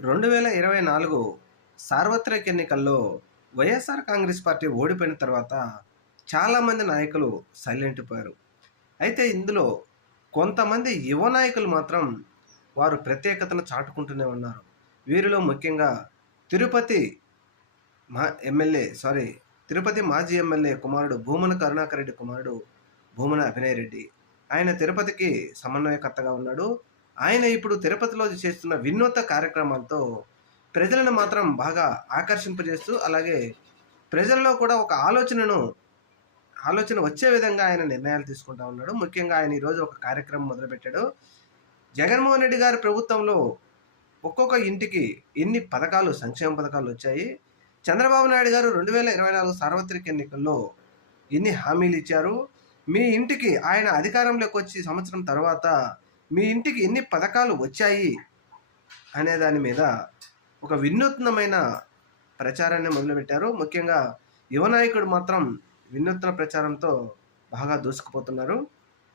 2024 సార్వత్రిక ఎన్నికల్లో వైఎస్ఆర్ కాంగ్రెస్ పార్టీ ఓడిపోయిన తర్వాత చాలామంది నాయకులు సైలెంట్ పోయారు. అయితే ఇందులో కొంతమంది యువ నాయకులు మాత్రం వారు ప్రత్యేకతను చాటుకుంటూనే ఉన్నారు. వీరిలో ముఖ్యంగా తిరుపతి మా ఎమ్మెల్యే సారీ తిరుపతి మాజీ ఎమ్మెల్యే కుమారుడు భూమన కరుణాకర్ రెడ్డి కుమారుడు భూమన అభినయ్ రెడ్డి. ఆయన తిరుపతికి సమన్వయకర్తగా ఉన్నాడు. ఆయన ఇప్పుడు తిరుపతిలో చేస్తున్న వినూత్న కార్యక్రమాలతో ప్రజలను మాత్రం బాగా ఆకర్షింపజేస్తూ, అలాగే ప్రజల్లో కూడా ఒక ఆలోచన వచ్చే విధంగా ఆయన నిర్ణయాలు తీసుకుంటా ఉన్నాడు. ముఖ్యంగా ఆయన ఈరోజు ఒక కార్యక్రమం మొదలుపెట్టాడు. జగన్మోహన్ రెడ్డి గారి ప్రభుత్వంలో ఒక్కొక్క ఇంటికి ఎన్ని పథకాలు, సంక్షేమ పథకాలు వచ్చాయి, చంద్రబాబు నాయుడు గారు 2024 సార్వత్రిక ఎన్నికల్లో ఎన్ని హామీలు ఇచ్చారు, మీ ఇంటికి ఆయన అధికారంలోకి వచ్చి సంవత్సరం తర్వాత మీ ఇంటికి ఎన్ని పథకాలు వచ్చాయి అనే దాని మీద ఒక వినూత్నమైన ప్రచారాన్ని మొదలుపెట్టారు. ముఖ్యంగా యువ నాయకుడు మాత్రం వినూత్న ప్రచారంతో బాగా దూసుకుపోతున్నారు.